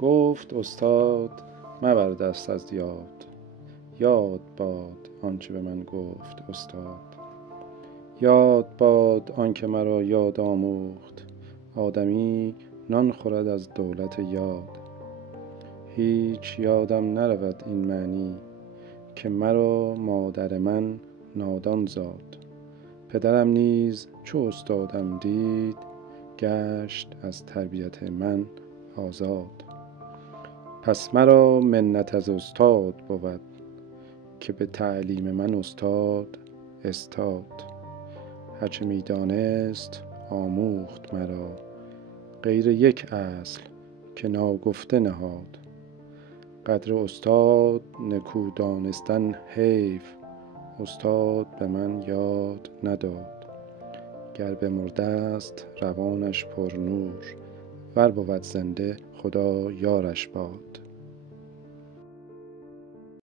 گفت استاد مبر دست از یاد، یاد باد آنچه به من گفت استاد. یاد باد آنکه مرا یاد آموخت، آدمی نان خورد از دولت یاد. هیچ یادم نرود این معنی، که مرا مادر من نادان زاد. پدرم نیز چو استادم دید، گشت از تربیت من آزاد. پس مرا منت از استاد بود، که به تعلیم من استاد استاد. هرچه می دانست آموخت مرا، غیر یک اصل که ناگفته نهاد. قدر استاد نکو دانستن حیف، استاد به من یاد نداد. گر بمرده است روانش پر نور، ور بود زنده خدا یارش باد.